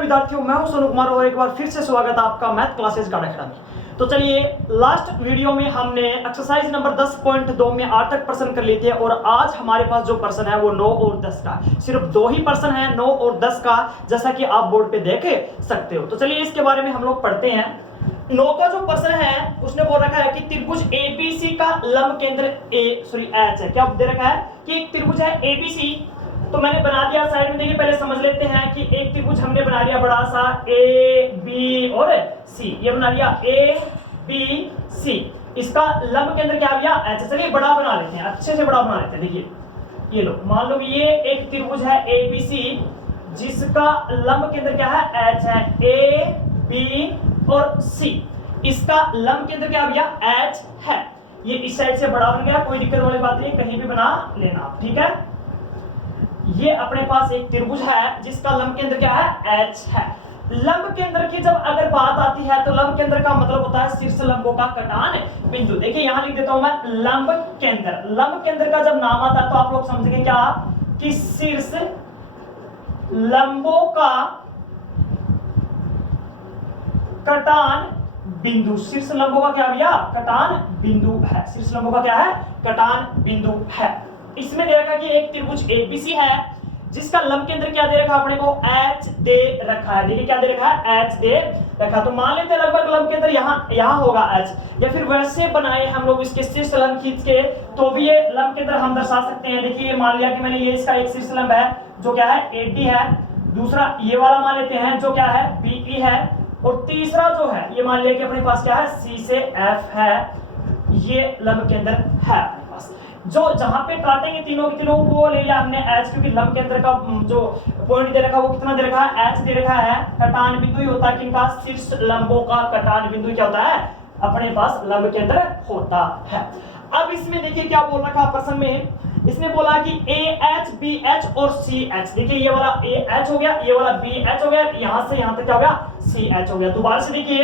नमस्कार विद्यार्थियों, मैं हूं सोनू कुमार और एक बार फिर से स्वागत है आपका मैथ क्लासेस गार्ड अकेडमी। तो चलिए, लास्ट वीडियो में हमने एक्सरसाइज नंबर 10.2 में 8 तक प्रश्न कर लिए थे और आज हमारे पास जो प्रश्न है वो 9 और 10 का, सिर्फ 2 ही प्रश्न है 9 और 10 का, जैसा कि आप बोर्ड पे देख सकते हो। तो चलिए इसके बारे में हम लोग पढ़ते हैं। 9 का जो प्रश्न है उसने बोल रखा है कि त्रिभुज एबीसी का लंब केंद्र एच है। क्या दे रखा है कि एक त्रिभुज है एबीसी, तो मैंने बना दिया साइड में। देखिए पहले समझ लेते हैं कि एक त्रिभुज हमने बना लिया बड़ा सा ए बी और सी, ये बना लिया ए बी सी। इसका लंब केंद्र क्या आ गया एच। चलिए बड़ा बना लेते हैं, अच्छे से बड़ा बना लेते हैं। देखिए ये लो, मान लो ये एक त्रिभुज है ए बी सी जिसका लंब केंद्र क्या है एच है, ए बी और सी। इसका लंब केंद्र क्या आ गया एच है। ये इस साइड से बड़ा बन गया, कोई दिक्कत वाली बात नहीं, कहीं भी बना लेना, ठीक है। ये अपने पास एक त्रिभुज है जिसका लंब केंद्र क्या है एच है। लंब केंद्र की जब अगर बात आती है तो लंब केंद्र का मतलब होता है शीर्ष लंबों का कटान बिंदु। देखिए यहां लिख देता हूं मैं लंब केंद्र। लंब केंद्र का जब नाम आता है तो आप लोग समझेंगे क्या कि शीर्ष लंबों का कटान बिंदु। शीर्ष लंबों का क्या भैया कटान बिंदु है। शीर्ष लंबों का क्या है कटान बिंदु है। इसमें दे रखा कि एक त्रिभुज एबीसी है जिसका लंब केंद्र क्या दे रखा अपने को एच दे रखा है। देखिए क्या दे रखा है एच दे रखा। तो मान लेते हैं लगभग लंब केंद्र यहां होगा एच, या फिर वैसे बनाए हम लोग इसके शीर्ष लंब खींच के तो भी ये लंब केंद्र हम दर्शा सकते हैं। देखिए मान लिया कि मैंने ये इसका एक शीर्ष लंब है जो क्या है एडी है, दूसरा ये वाला मान लेते हैं जो क्या है बीई है, और तीसरा जो है ये मान लिया कि अपने पास क्या है सी से एफ है। ये लंब केंद्र है अपने पास। जो जहां पे काटेंगे तीनों के तीनों वो ले लिया हमने एच, क्योंकि लंब केंद्र का जो पॉइंट दे रखा है वो कितना दे रखा है एच दे रखा है। कटान बिंदु ही होता है किनका शीर्ष लंबों का कटान बिंदु क्या होता है अपने पास लंब केंद्र होता है। अब इसमें देखिए क्या बोल रखा प्रश्न में, इसने बोला कि ए एच बी एच और सी एच। देखिए ये वाला ए एच हो गया, ये वाला बी एच हो गया, यहां से यहां तक क्या हो गया सी एच हो गया। दोबारा से देखिए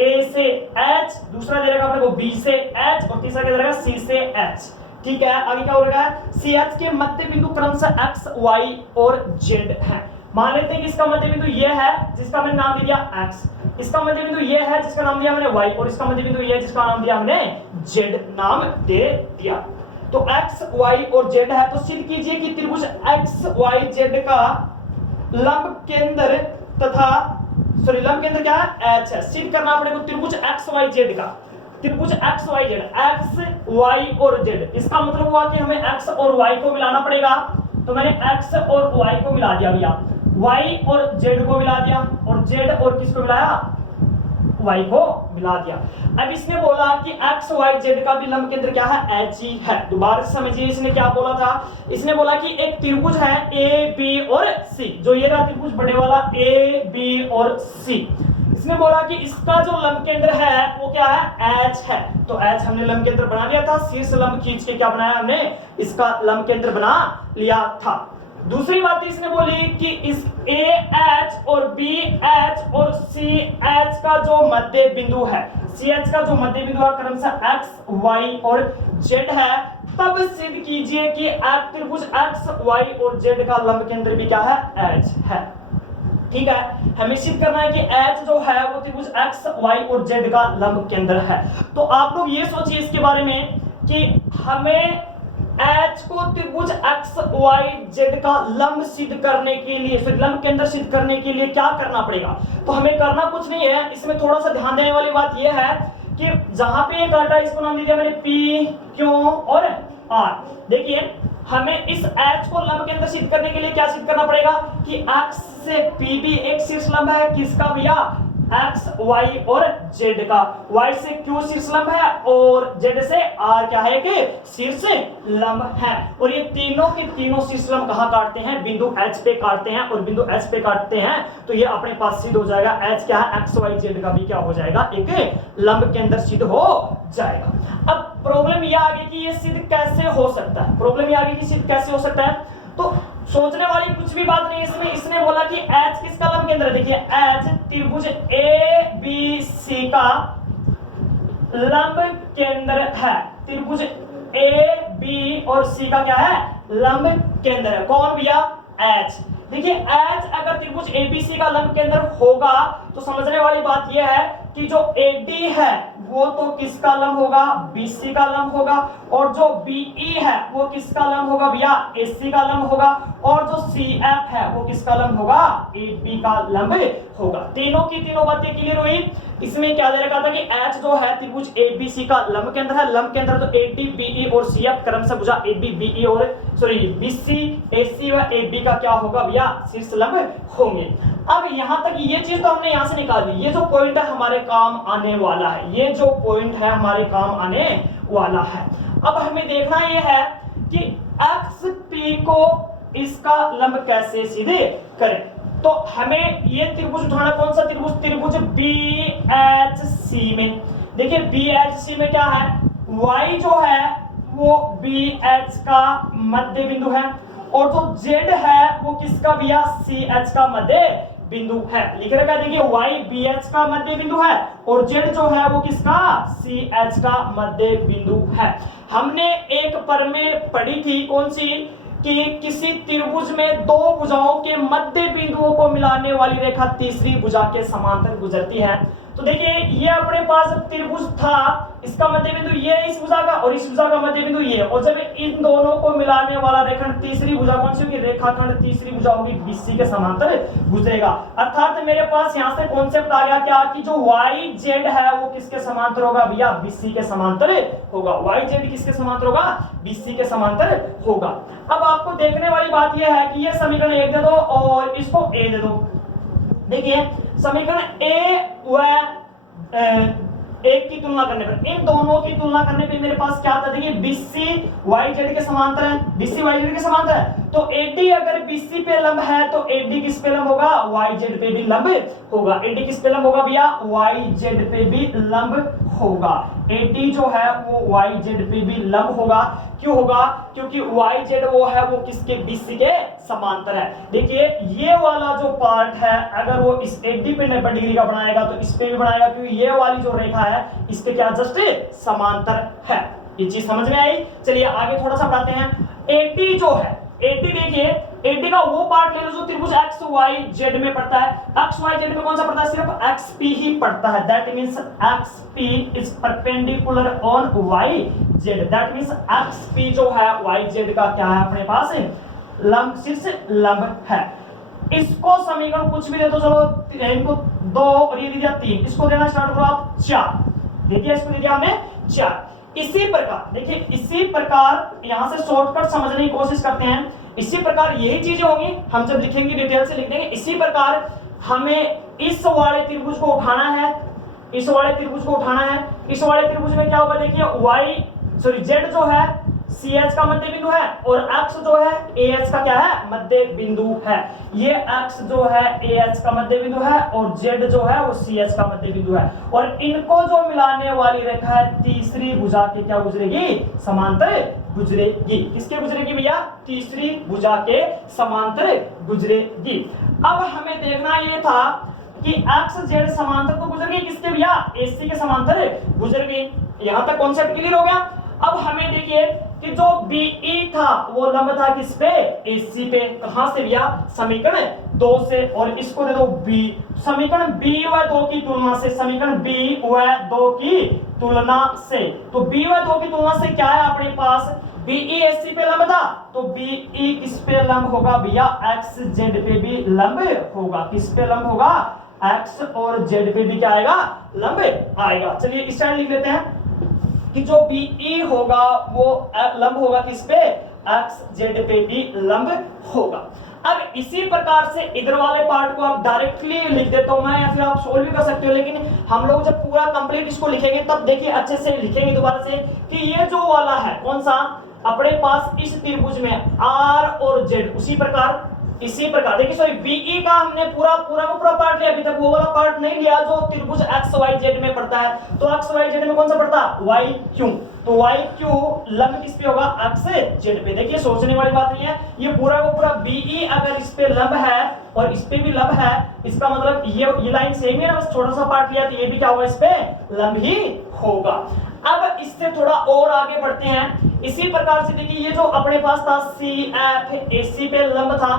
ए से एच, दूसरा दे रखा अपने को बी से एच और तीसरा क्या दे रखा सी से एच, ठीक है। आगे क्या हो रहा है सी एच के मध्य बिंदु क्रमशः एक्स वाई और जेड है। मान लेते हैं कि इसका मध्य बिंदु ये है जिसका मैंने नाम दे दिया एक्स, इसका मध्य बिंदु ये है जिसका नाम दिया मैंने वाई, और इसका मध्य बिंदु ये है जिसका नाम दिया हमने जेड नाम दे दिया। तो एक्स वाई और जेड है, तो सिद्ध कीजिए कि त्रिभुज एक्स वाई जेड का लंब केंद्र तथा लंब केंद्र क्या है एच है। सिद्ध करना अपने को त्रिभुज एक्स वाई जेड का, त्रिभुज X Y Z, X Y और जेड। इसका मतलब हुआ कि हमें एक्स और वाई को मिलाना पड़ेगा। तो मैंने एक्स और वाई को मिला दिया भैया, वाई और जेड को मिला दिया, और जेड और किसको मिलाया वाई को मिला दिया। अब इसने बोला कि एक्स वाई जेड का भी लंब केंद्र क्या है एच ही है। दोबारा समझिए इसने क्या बोला था, इसने बोला कि एक त्रिभुज है ए बी और सी, जो ये रहा त्रिभुज बड़े वाला ए बी और सी। इसने बोला कि इसका जो लंब केंद्र है वो क्या है एच है। तो एच हमने लंब केंद्र बना लिया था, शीर्ष लंब खींच के क्या बनाया हमने इसका लंब केंद्र बना लिया था। दूसरी बात इसने बोली कि इस ए एच और बी एच और सी एच का जो मध्य बिंदु है, सी एच का जो मध्य बिंदु है क्रमशः एक्स वाई और जेड है, तब सिद्ध कीजिए कि त्रिभुज एक्स वाई और जेड का लंब केंद्र भी क्या है एच है। ठीक है, हमें सिद्ध करना है कि एच जो है वो त्रिभुज एक्स वाई और जेड का लंब केंद्र है। तो आप लोग ये सोचिए इसके बारे में कि हमें एच को त्रिभुज एक्स वाई जेड का लंब सिद्ध करने के लिए, फिर लंब केंद्र सिद्ध करने के लिए क्या करना पड़ेगा। तो हमें करना कुछ नहीं है, इसमें थोड़ा सा ध्यान देने वाली बात यह है कि जहां पे ये काटा इसको नाम दे दिया मैंने पी क्यू और आर। देखिए हमें इस एच को लंब केंद्र सिद्ध करने के लिए क्या सिद्ध करना पड़ेगा कि एक्स से पी भी एक शीर्ष लंब है, किसका भैया एक्स वाई और जेड का, वाई से क्यू शीर्ष लंब है और जेड से आर क्या है कि शीर्ष लंब है। और ये तीनों के तीनों शीर्ष लंब कहां काटते हैं बिंदु एच पे काटते हैं, और बिंदु एच पे काटते हैं तो ये अपने पास सिद्ध हो जाएगा एच क्या है एक्स वाई जेड का भी क्या हो जाएगा एक लंब केंद्र सिद्ध हो जाएगा। अब प्रॉब्लम ये आ गई कि ये सिद्ध कैसे हो सकता है, प्रॉब्लम ये आ गई कि सिद्ध कैसे हो सकता है। तो सोचने वाली कुछ भी बात नहीं इसमें। इसने बोला कि एच किसका लंब केंद्र है, देखिए एच त्रिभुज ए बी सी का लंब केंद्र है। त्रिभुज ए बी और सी का क्या है लंब केंद्र है। कौन भैया एच। देखिए एच अगर त्रिभुज एबीसी का लंब केंद्र होगा तो समझने वाली बात यह है कि जो एडी है वो तो किसका लंब होगा, बीसी का लंब होगा, और जो बीई है वो किसका लंब होगा भैया, एसी का लंब होगा, और जो सीएफ है वो किसका लंब होगा, एबी का लंब होगा। तीनों की तीनों बातें क्लियर हुई। इसमें क्या दे रखा था कि एच जो है त्रिभुज एबीसी का लंब केंद्र है, लंब केंद्र तो एडी बीई और सीएफ क्रम से भुजा एबी बीई और सॉरी बीसी एसी व एबी का क्या होगा भैया, शीर्ष लंब होंगे। अब यहां तक ये चीज तो हमने यहां से निकाल ली, ये जो पॉइंट है हमारे काम आने वाला है, ये जो पॉइंट है हमारे काम आने वाला है। अब हमें देखना ये है कि एक्स पी को इसका लंब कैसे सीधे करें। तो हमें ये त्रिभुज उठाना, कौन सा त्रिभुज, त्रिभुज बी एच सी में। देखिए बी एच सी में क्या है, y जो है वो बी एच का मध्य बिंदु है, और जो z है वो किसका भैया, सी एच का मध्य बिंदु है। लिख रखा है देखिए y बी एच का मध्य बिंदु है और z जो है वो किसका, सी एच का मध्य बिंदु है। हमने एक पर में पढ़ी थी कौन सी, कि किसी त्रिभुज में दो भुजाओं के मध्य बिंदुओं को मिलाने वाली रेखा तीसरी भुजा के समांतर गुजरती है। तो देखिए ये अपने पास त्रिभुज था, इसका मध्य बिंदु ये है इस भुजा का, और इस भुजा का मध्य बिंदु ये, और जब इन दोनों को मिलाने वाला रेखाखंड तीसरी भुजा कौन सी होगी, रेखाखंड तीसरी भुजा होगी बीसी के समांतर गुजरेगा। अर्थात मेरे पास यहां से कॉन्सेप्ट आ गया क्या, कि जो वाई जेड है वो किसके समांतर होगा भैया, बीसी के समांतर होगा। वाई जेड किसके समांतर होगा, बीसी के समांतर होगा। अब आपको देखने वाली बात यह है कि ये समीकरण एक दे दो और इसको ए दे दो। देखिए समीकरण ए व एक की तुलना करने पर, इन दोनों की तुलना करने पे मेरे पास क्या आता है, देखिए बीसी वाई जेड के समांतर है, बीसी वाई जेड के समांतर है, तो एडी अगर बीसी पे लंब है तो एडी किस पे लंब होगा, वाई जेड पे भी लंब होगा। एडी किस पे लंब होगा भैया, वाई जेड पे भी लंब होगा। एडी जो है वो वाई जेड पे भी लंब होगा। क्यों होगा, क्योंकि वाई जेड वो है वो किसके, बीसी के समांतर है। देखिए ये वाला जो पार्ट है अगर वो इस एडी पे 90 डिग्री का बनाएगा तो इस पे भी बनाएगा, क्योंकि ये वाली जो रेखा है इसके क्या जस्ट समांतर है। ये चीज समझ में आई। चलिए आगे थोड़ा सा बढ़ाते हैं। एडी जो है, एडी देखिए एडी का वो पार्ट ले लो जो त्रिभुज एक्स वाई जेड में पड़ता है। एक्स वाई जेड में कौन सा पड़ता है, सिर्फ एक्स पी ही पड़ता है। That means X P is perpendicular on Y Z. That means X P जो है वाई जेड का क्या है, अपने पास लंब, शीर्ष लंब है। इसको समीकरण कुछ भी दे दो, चलो इनको 2 और ये दे दिया 3, इसको देना स्टार्ट करो आप 4, दे दिया, इसको दे दिया हमने 4। इसी प्रकार देखिए, इसी प्रकार यहां से शॉर्टकट समझने की कोशिश करते हैं। इसी प्रकार यही चीजें होंगी, हम जब लिखेंगे डिटेल से लिख देंगे। इसी प्रकार हमें इस वाले त्रिभुज को उठाना है, इस वाले त्रिभुज को उठाना है। इस वाले त्रिभुज में क्या होगा, देखिए जेड जो है सी एच का मध्य बिंदु है और एक्स जो है ए एच का क्या है, मध्य बिंदु है। ये एक्स जो है ए एच का मध्य बिंदु है और जेड जो है वो सी एच का मध्य बिंदु है, और इनको जो मिलाने वाली रेखा है तीसरी भुजा के क्या गुजरेगी, समांतर गुजरेगी। किसके गुजरेगी भैया, तीसरी भुजा के समांतर गुजरेगी। अब हमें देखना ये था कि एक्स जेड समांतर तो गुजर गई, किसके भैया, एसी के समांतर गुजर गई। यहां तक कॉन्सेप्ट क्लियर हो गया। अब हमें देखिए कि जो बीई था वो लंब था किस पे, एसी पे। कहां से भैया, समीकरण 2 से, और इसको दे दो बी। समीकरण बी व 2 की तुलना से, समीकरण बी व 2 की तुलना से, तो बी व 2 की तुलना से क्या है अपने पास, बीई एसी पे लंब था तो बीई किस पे लंब होगा भैया, एक्स जेड पे भी लंब होगा। किस पे लंब होगा, एक्स और जेड पे भी क्या आएगा, लंब आएगा। चलिए इस साइड लिख लेते हैं कि जो बीई होगा वो लंब होगा किस पे, एक्स जेड पे भी लंब होगा। अब इसी प्रकार से इधर वाले पार्ट को आप डायरेक्टली लिख देता हूं मैं, या फिर आप सोल्व भी कर सकते हो, लेकिन हम लोग जब पूरा कंप्लीट इसको लिखेंगे तब देखिए अच्छे से लिखेंगे दोबारा से कि ये जो वाला है कौन सा, अपने पास इस त्रिभुज में आर और जेड, उसी प्रकार इसी प्रकार देखिए, सॉरी बीई का हमने पूरा पार्ट लिया, अभी तक वो वाला पार्ट नहीं लिया जो त्रिभुज एक्स वाई जेड में पड़ता है। तो एक्स वाई जेड में कौन सा पड़ता है, वाई क्यू। तो वाई क्यू लंब किस पे होगा, एक्स जेड पे। देखिए सोचने वाली बात नहीं है, ये पूरा का पूरा बीई अगर इस पे लंब है और इस पे भी लंब है, इसका मतलब ये लाइन सेम है ना, बस छोटा सा पार्ट लिया तो ये भी क्या होगा, इस पे लंब ही होगा। अब इससे थोड़ा और आगे बढ़ते हैं। इसी प्रकार से देखिए ये जो अपने पास था सी एफ एसी पे लंब था,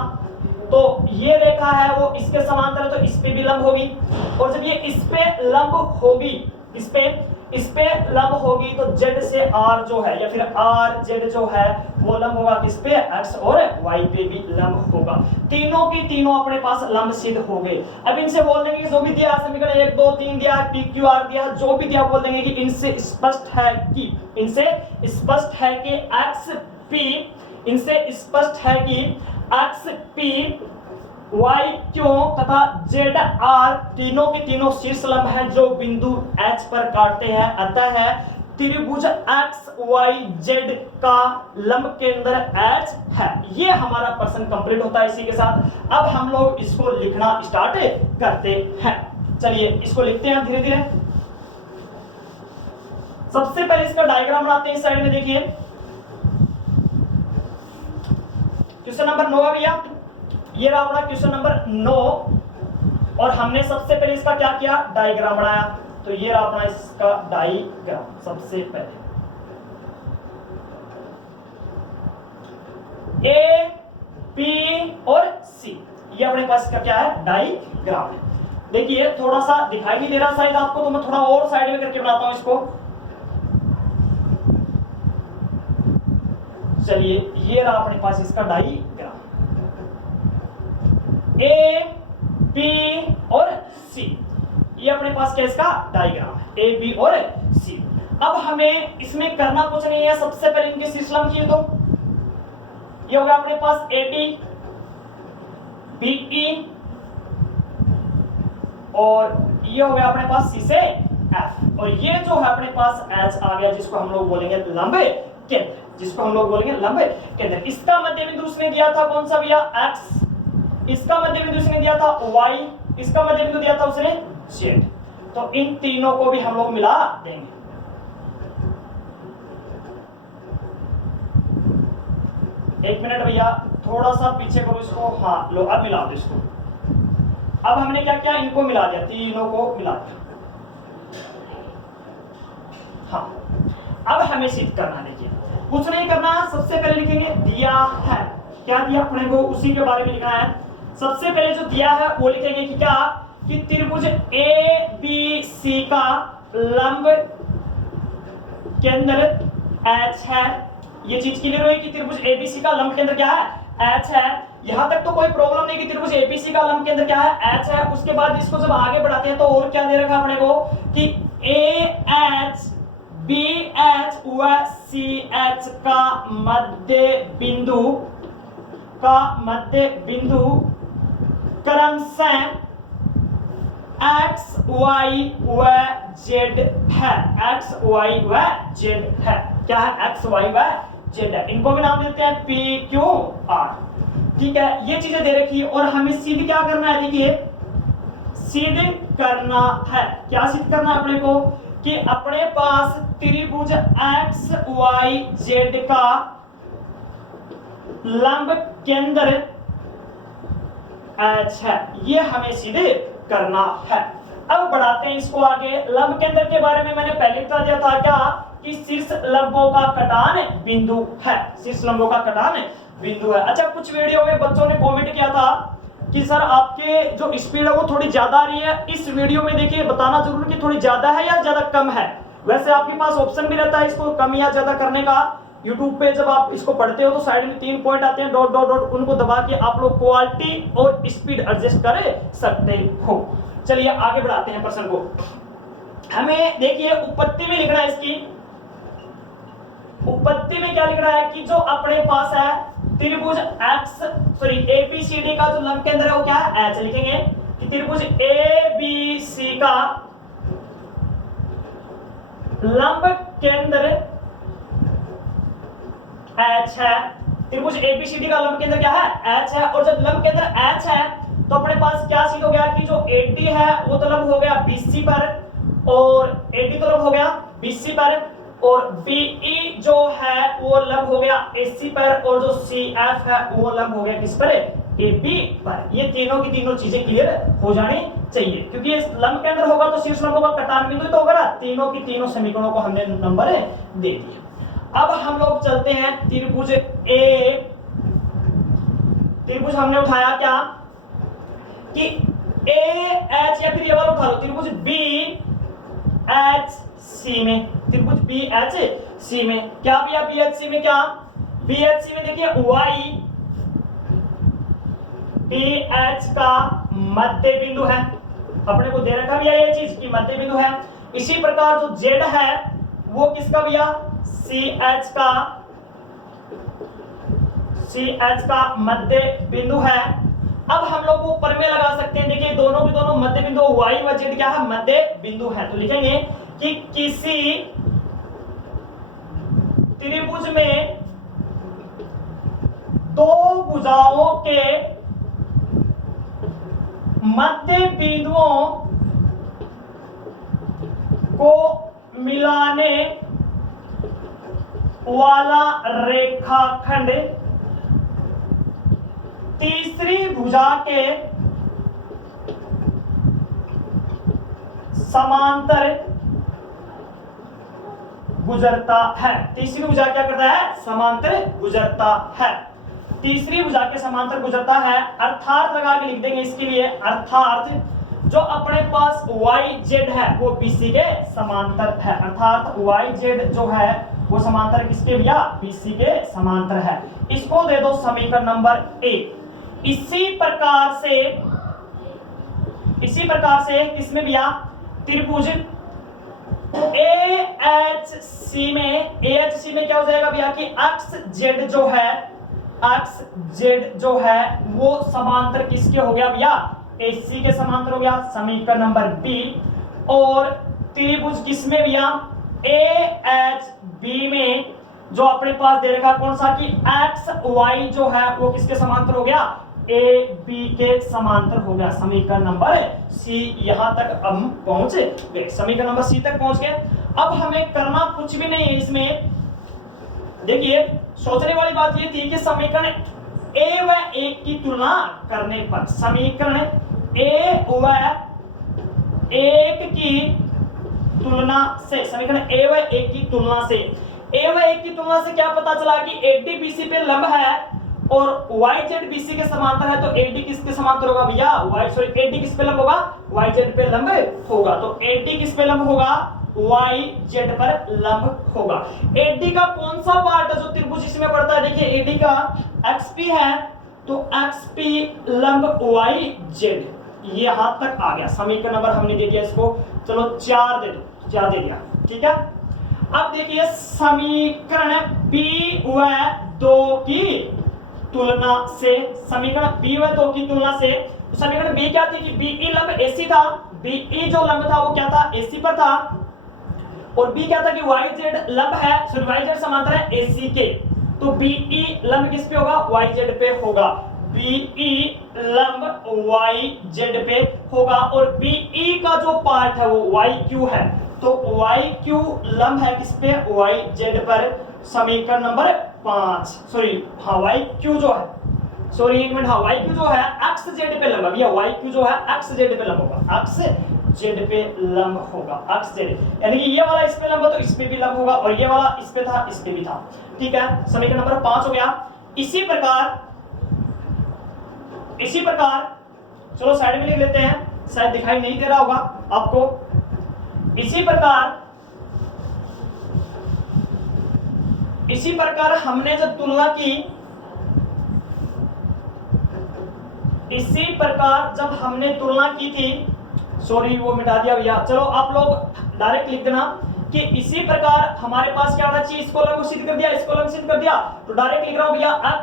तो ये रेखा है वो इसके समांतर है, तो इस पे भी लंब होगी, और जब ये इस पे लंब होगी, इस पे लंब होगी, तो Z से R जो है या फिर R Z जो है वो लंब होगा किस पे, X और Y पे भी लंब होगा। तीनों की तीनों अपने पास लंब सिद्ध हो गए। अब इनसे बोल देंगे कि जो भी दिया समीकरण 1 2 3 दिया, PQR दिया, जो भी दिया बोल देंगे कि इनसे स्पष्ट है कि X P Y क्यों तथा Z R तीनों की तीनों शीर्ष लंब है जो बिंदु H पर काटते हैं। अतः त्रिभुज X Y Z का लंब केंद्र H है। ये हमारा प्रश्न कंप्लीट होता है इसी के साथ। अब हम लोग इसको लिखना स्टार्ट करते हैं। चलिए इसको लिखते हैं धीरे धीरे। सबसे पहले इसका डायग्राम बनाते हैं। इस साइड में देखिए क्वेश्चन नंबर 9 भैया, ये रहा अपना क्वेश्चन नंबर 9, और हमने सबसे पहले इसका क्या किया, डायग्राम बनाया। तो ये रहा अपना इसका डायग्राम। सबसे पहले ए पी और सी, ये अपने पास इसका क्या है, डायग्राम है। देखिए थोड़ा सा दिखाई नहीं दे रहा शायद आपको, तो मैं थोड़ा और साइड में करके बनाता हूं इसको। चलिए ये रहा अपने पास इसका डायग्राम, ए बी और सी, ये अपने पास क्या इसका डायग्राम है, ए बी और सी। अब हमें इसमें करना कुछ नहीं है, सबसे पहले इनके शीर्ष लंब खींच दो। ये हो गया अपने पास AD BE, और ये हो गया अपने पास C से F, और ये जो है अपने पास H आ गया, जिसको हम लोग बोलेंगे लंब केंद्र, इसका मध्य बिंदु उसने दिया था कौन सा भैया, X, इसका मध्य बिंदु उसने दिया था Y, इसका मध्य बिंदु दिया था उसने Z। तो इन तीनों को भी हम लोग मिला देंगे। एक मिनट भैया, थोड़ा सा पीछे करो इसको। हाँ लो, अब मिला दो इसको। अब हमने क्या किया, इनको मिला दिया, तीनों को मिला दिया। हाँ अब हमें सिद्ध करना, देखिए कुछ नहीं करना, सबसे पहले लिखेंगे दिया है, क्या दिया अपने को, उसी के बारे में लिखना है। सबसे पहले जो दिया है वो लिखेंगे कि क्या, कि त्रिभुज ABC का लंब केंद्र H है। ये चीज क्लियर हुई कि त्रिभुज ABC का लंब केंद्र क्या है, H है। यहां तक तो कोई प्रॉब्लम नहीं कि त्रिभुज ABC का लंब केंद्र क्या है, H है। उसके बाद इसको जब आगे बढ़ाते हैं तो और क्या दे रखा अपने को, कि AH BH व CH का मध्य बिंदु क्रमशः X Y व Z है, X Y व Z है। क्या है, X Y व Z है। इनको भी नाम देते हैं P Q R। ठीक है, ये चीजें दे रखी है, और हमें सिद्ध क्या करना है, देखिए सिद्ध करना है, क्या सिद्ध करना है अपने को, कि अपने पास त्रिभुज X Y Z का लंब केंद्र H है। ये हमें सिद्ध करना है। अब बढ़ाते हैं इसको आगे। लंब केंद्र के बारे में मैंने पहले बता दिया था क्या, कि शीर्ष लंबों का कटान बिंदु है, शीर्ष लंबों का कटान बिंदु है। अच्छा, कुछ वीडियो में बच्चों ने कमेंट किया था कि सर आपके जो स्पीड है वो थोड़ी ज्यादा आ रही है। इस वीडियो में देखिए बताना जरूर कि थोड़ी ज्यादा है या ज्यादा कम है। वैसे आपके पास ऑप्शन भी रहता है इसको कम या ज्यादा करने का। YouTube पे जब आप इसको पढ़ते हो तो साइड में 3 पॉइंट आते हैं, डॉट डॉट डॉट, उनको दबा के आप लोग क्वालिटी और स्पीड एडजस्ट कर सकते हो। चलिए आगे बढ़ाते हैं प्रश्न को। हमें देखिए उत्पत्ति में लिखना है, इसकी उत्पत्ति में क्या लिखना है, कि जो अपने पास है त्रिभुज ABCD का जो लंब केंद्र है वो क्या है, H। लिखेंगे कि त्रिभुज ABC का लंब केंद्र H है। त्रिभुज ABCD का लंब केंद्र क्या है, H है। और जब लंब केंद्र H है तो अपने पास क्या सिद्ध हो गया, कि जो AD है वो तो लंब हो गया BC पर, और AD तो लंब हो गया BC पर, और BE जो है वो लंब हो गया AC पर, और जो CF है वो लंब हो गया किस पर, AB पर। ये तीनों की तीनों चीजें क्लियर हो जानी चाहिए, क्योंकgrupकि ये लंब केंद्र होगा तो शीर्ष लंबों का कटान बिंदु तो होगा ना। तीनों की तीनों समीकरणों को हमने नंबर दे दिए। अब हम लोग चलते हैं त्रिभुज त्रिभुज हमने उठाया क्या कि ए एच, या फिर ये वाला उठा लो त्रिभुज बी एच सी में, त्रिभुज बी एच सी में क्या भैया, बी एच सी में क्या, बी एच सी में देखिए वाई बी एच का मध्य बिंदु है, अपने को दे रखा भैया ये चीज कि मध्य बिंदु है। इसी प्रकार जो जेड है वो किसका भैया, सी एच का मध्य बिंदु है। अब हम लोग ऊपर में लगा सकते हैं, देखिए दोनों के दोनों मध्य बिंदु वाई व जेड क्या है, मध्य बिंदु है। तो लिखेंगे कि किसी त्रिभुज में दो भुजाओं के मध्य बिंदुओं को मिलाने वाला रेखाखंड तीसरी भुजा के समांतर गुजरता है। तीसरी भुजा क्या करता है, समांतर गुजरता है, तीसरी भुजा के समांतर गुजरता है। अर्थात लगा के लिख देंगे इसके लिए, अर्थात जो अपने पास वाई जेड है वो बीसी के समांतर है, अर्थात वाई जेड जो है वो समांतर किसके भैया, बीसी के समांतर है। इसको दे दो समीकरण नंबर 1। इसी प्रकार से किसमें भैया, त्रिभुज AHC में क्या हो जाएगा भैया कि एक्स जेड जो है वो समांतर किसके हो गया भैया, AC के समांतर हो गया, समीकरण नंबर B। और त्रिभुज किसमें भैया, AHB में जो अपने पास दे रखा कौन सा कि XY जो है वो किसके समांतर हो गया, AB के समांतर हो गया, समीकरण नंबर C। यहां तक हम पहुंच गए, समीकरण नंबर C तक पहुंच गए। अब हमें करना कुछ भी नहीं है इसमें, देखिए सोचने वाली बात ये थी कि समीकरण A व 1 की तुलना करने पर, समीकरण A व 1 की तुलना से, समीकरण A व 1 की तुलना से, A व 1 की तुलना से क्या पता चला कि AD BC पे लंब है और YZ BC के समांतर है, तो AD किसके समांतर होगा भैया, AD किस पे लंब होगा, YZ पे लंब होगा। तो AD किस पे लंब होगा, YZ पर लंब होगा। AD का कौन सा पार्ट है जो त्रिभुज इसमें पड़ता है, देखिए AD का XP है, तो XP लंब YZ, यहां तक आ गया। समीकरण नंबर हमने दे दिया इसको, चलो 4 दे दो, 4 दे दिया, ठीक है। अब देखिए समीकरण B व 2 की तुलना से, समीकरण B व 2 की तुलना से, तो समीकरण B क्या थी कि BE लंब AC था, BE जो लंब था वो क्या था, AC पर था, और B क्या था कि YZ लंब है, सॉरी YZ समांतर है AC के, तो BE लंब किस पे होगा, YZ पे होगा, BE लंब YZ पे होगा। और BE का जो पार्ट है वो YQ है, तो YQ लंब है किस पे, YZ पर, समीकरण नंबर 5, सॉरी हाँ YQ जो है, सॉरी एक मिनट, हाँ YQ जो है XZ पे लंब है भैया, YQ जो है XZ पे लंब होगा, XZ पे लंब होगा, XZ, यानी कि ये वाला इस पे लंब हो तो इस पे भी लंब होगा, और ये वाला इस पे था इस पे भी था, ठीक है। समीकरण नंबर 5 हो गया। इसी प्रकार चलो साइड में लिख लेते हैं, शायद दिखाई नहीं दे रहा होगा आपको। इसी प्रकार हमने जब तुलना की, इसी प्रकार जब हमने तुलना की थी, सॉरी वो मिटा दिया भैया, चलो आप लोग डायरेक्ट लिख देना कि इसी प्रकार हमारे पास क्या होना चाहिए, इसको लंब सिद्ध कर दिया, इसको लंब सिद्ध कर दिया, तो डायरेक्ट लिख रहा हूं भैया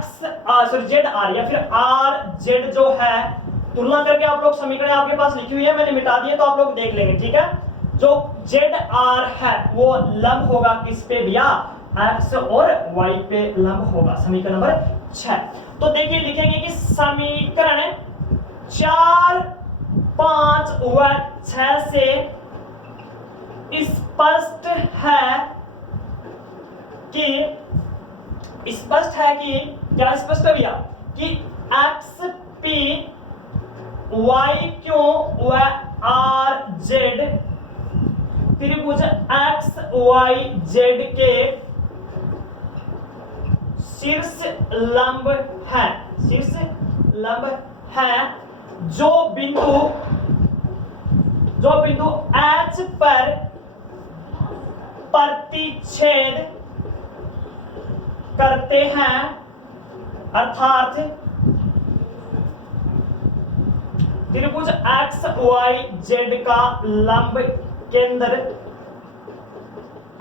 जेड आर या फिर आर जेड जो है, तुलना करके आप लोग समीकरण आपके पास लिखी हुई है, मैंने मिटा दिए तो आप लोग देख लेंगे, ठीक है। जो जेड आर है वो लंब होगा किस पे भैया, एक्स और वाई पे लंब होगा, समीकरण नंबर 6। तो देखिए लिखेंगे कि समीकरण 4, 5 व 6 से स्पष्ट है कि क्या स्पष्ट है भैया कि एक्स पी वाई क्यू व आर जेड त्रिभुज एक्स वाई जेड के शीर्ष लंब है, शीर्ष लंब हैं जो बिंदु H पर प्रतिच्छेद करते हैं, अर्थात त्रिभुज एक्स वाई जेड का लंब केंद्र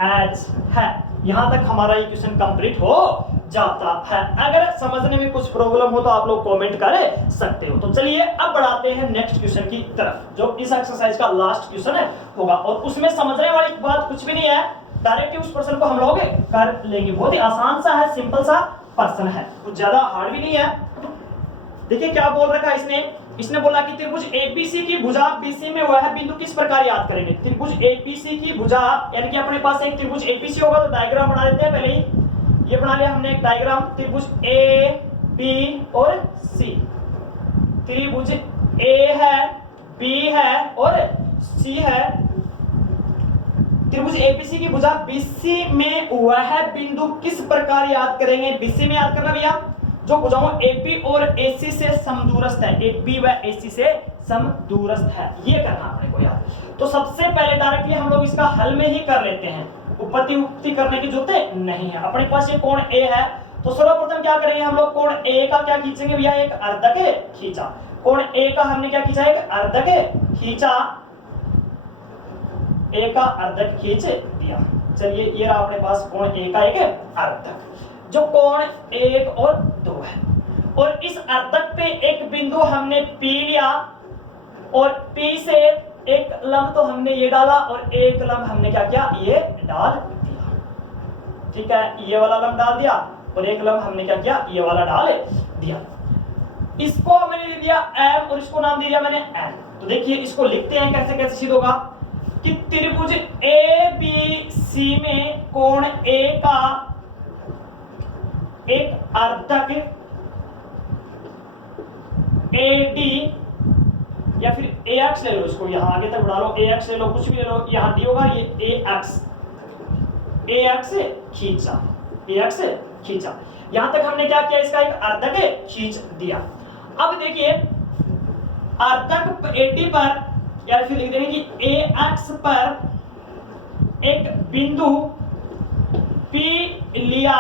H है। यहां तक हमारा ये क्वेश्चन कंप्लीट हो जाता है। अगर समझने में कुछ प्रॉब्लम हो तो आप लोग कमेंट कर सकते हो। तो चलिए अब बढ़ाते हैं नेक्स्ट क्वेश्चन की तरफ, जो इस एक्सरसाइज का लास्ट क्वेश्चन होगा। और उसमें समझने वाली बात कुछ भी नहीं है, डायरेक्टली उस प्रश्न को हम लोग कर लेंगे। बहुत ही आसान सा है, सिंपल सा प्रश्न है, कुछ ज्यादा हार्ड भी नहीं है। देखिए क्या बोल रखा है इसने बोला कि त्रिभुज एबीसी की भुजा बीसी में वह बिंदु किस प्रकार याद करेंगे। त्रिभुज एबीसी की भुजा, यानी कि अपने पास एक त्रिभुज एबीसी होगा तो डायग्राम बना देते हैं। पहले ही ये बना लिया हमने एक डायग्राम, त्रिभुज ए बी और सी। त्रिभुज ए है, बी है और सी है। त्रिभुज एबीसी की भुजा बीसी में वह बिंदु किस प्रकार याद करेंगे। बीसी में याद करना भैया जो भुजाओं एबी और एसी से समदूरस्थ है, एबी व एसी से समदूरस्थ है, ये करना अपने को याद। तो सबसे पहले डायरेक्टली हम लोग इसका हल में ही कर लेते हैं, उपपत्ति उपपत्ति करने की जरूरत नहीं है। अपने पास ये कोण ए है, तो सर्वप्रथम क्या करेंगे हम लोग, कोण ए का क्या खींचेंगे भैया, एक अर्धक खींचा। कोण ए का हमने क्या खींचा, एक अर्धक खींचा, ए का अर्धक खींच दिया। चलिए ये रहा अपने पास कोण ए का एक अर्धक, जो कोण 1 और 2 है। और इस अर्धक पे एक बिंदु हमने P लिया और P से एक लंब तो हमने ये डाला और एक लंब हमने क्या किया, ये डाल दिया। ठीक है, ये वाला लंब डाल दिया और एक लंब हमने क्या किया, ये वाला डाल दिया। इसको मैंने दे दिया M और इसको नाम दे दिया मैंने N। तो देखिए इसको लिखते हैं कैसे कैसे सिद्ध होगा कि त्रिभुज ABC में कोण A का एक अर्धक AD या फिर AX ले लो, इसको यहां आगे तक बढ़ा लो, AX ले लो, कुछ भी ले लो, यहां D होगा, ये AX खींचा, AX खींचा। यहां तक हमने क्या किया, इसका एक अर्धक खींच दिया। अब देखिए अर्धक AD पर या फिर लिख देंगे कि AX पर एक बिंदु P लिया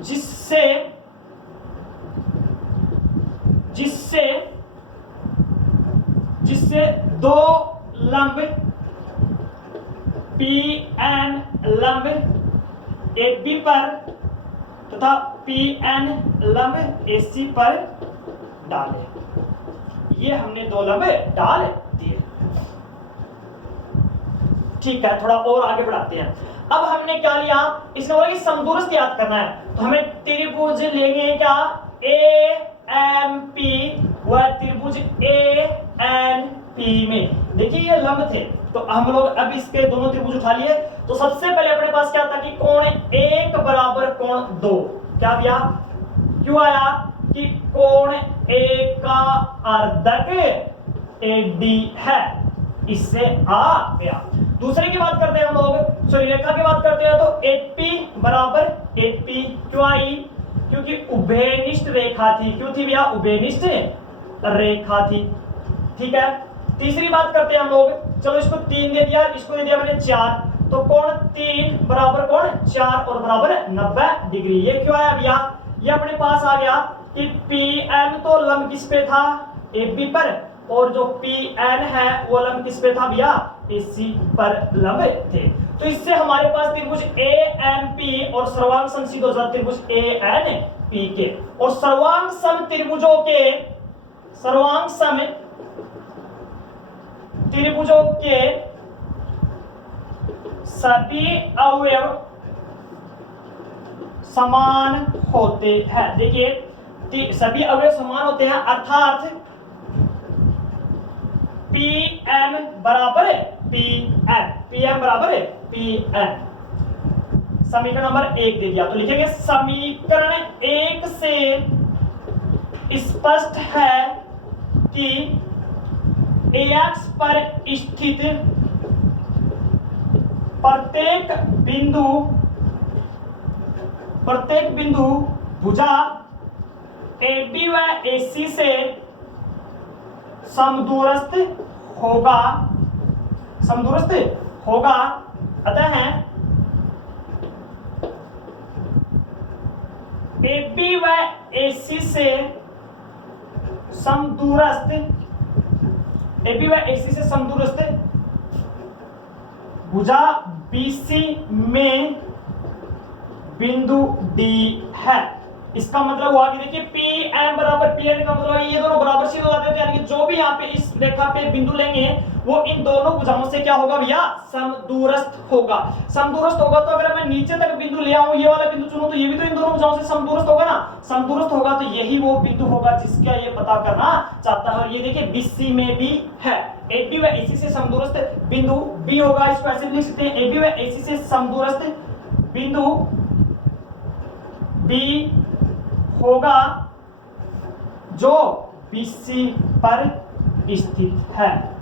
जिससे दो लंब PN लंब AB पर तथा PN लंब AC पर डाले। ये हमने दो लंब डाल दिए। ठीक है, थोड़ा और आगे बढ़ाते हैं। अब हमने क्या लिया, इसने बोला कि समदूरस्थ याद करना है, तो हमें त्रिभुज लेंगे क्या, AMP व त्रिभुज ANP में देखिए ये लंब थे, तो हम लोग अब इसके दोनों त्रिभुज उठा लिए। तो सबसे पहले अपने पास क्या था कि कोण 1 बराबर कोण 2, क्या दिया, क्यों आया कि कोण 1 का अर्धक AD है, इससे आ गया। दूसरे की बात करते हैं हम लोग, सॉरी रेखा की बात करते हैं, तो AP बराबर AP क्यों आई, क्योंकि उभयनिष्ठ रेखा थी। क्यों थी भैया, उभयनिष्ठ रेखा थी। ठीक है, तीसरी बात करते हैं हम लोग, चलो इसको 3 दे दिया, इसको दे दिया मैंने 4, तो कोण 3 बराबर कोण 4 और बराबर 90 डिग्री। ये क्यों आया भैया, ये अपने पास आ गया कि PM तो लंब किस पे था, AB पर, और जो PN है वो लंब किस पे था भैया, AC पर लंब थे। तो इससे हमारे पास त्रिभुज AMP और सर्वांग सम सिद्ध हो जाता त्रिभुज ANP के। और सर्वांग सम त्रिभुजों के सभी अवयव समान होते हैं। देखिए सभी अवयव समान होते हैं, अर्थात PM बराबर PM बराबर PN। समीकरण नंबर 1 दे दिया, तो लिखेंगे समीकरण 1 से स्पष्ट है कि AX पर स्थित प्रत्येक बिंदु भुजा AB व AC से समदूरस्थ होगा, समदूरस्थ होगा, अतः AB व AC से समदूरस्थ, AB व AC से समदूरस्थ भुजा BC में बिंदु D है। इसका मतलब हुआ कि देखिए PM बराबर PN का मतलब ये दोनों बराबर सीध हो जाते हैं, यानी कि जो भी यहाँ पे इस रेखा पे बिंदु लेंगे वो इन दोनों भुजाओं से क्या होगा भैया, समदूरस्थ होगा। समदूरस्थ होगा तो अगर मैं नीचे तक बिंदु ले आऊं, ये वाला बिंदु चुनूं, तो ये भी तो इन दोनों भुजाओं से समदूरस्थ होगा ना। समदूरस्थ होगा तो यही वो बिंदु होगा जिसका ये पता करना चाहता है। और ये देखिए BC में भी है, AB व AC से समदूरस्थ बिंदु B होगा। इसको ऐसे भी लिख सकते हैं, AB व AC से समदूरस्थ बिंदु B होगा जो BC पर स्थित है।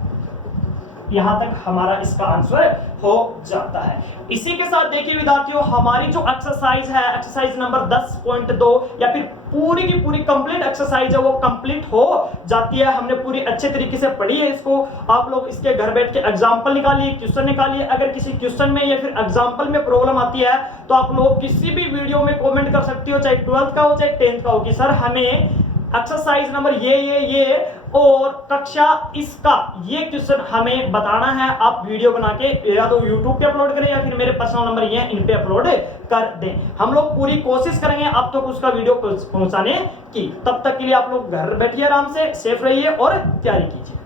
यहां तक हमारा इसका आंसर हो जाता है। इसी के साथ देखिए विद्यार्थियों, हमारी जो एक्सरसाइज है, एक्सरसाइज नंबर 10.2 या फिर पूरी की पूरी कंप्लीट एक्सरसाइज है वो कंप्लीट हो जाती है। हमने पूरी अच्छे तरीके से पढ़ी है इसको। आप लोग इसके घर बैठ के एग्जांपल निकालिए, क्वेश्चन निकालिए। अगर किसी क्वेश्चन में या फिर एग्जांपल में प्रॉब्लम आती है तो आप लोग किसी भी वीडियो में कमेंट कर सकते हो, चाहे 12th का हो चाहे 10th का हो, कि सर हमें एक्सरसाइज नंबर ये और कक्षा इसका ये क्वेश्चन हमें बताना है। आप वीडियो बना के या तो YouTube पे अपलोड करें या फिर मेरे पर्सनल नंबर ये इन पे अपलोड कर दें। हम लोग पूरी कोशिश करेंगे आप तक उसका वीडियो पहुंचाने की। तब तक के लिए आप लोग घर बैठिए, आराम से सेफ रहिए और तैयारी कीजिए।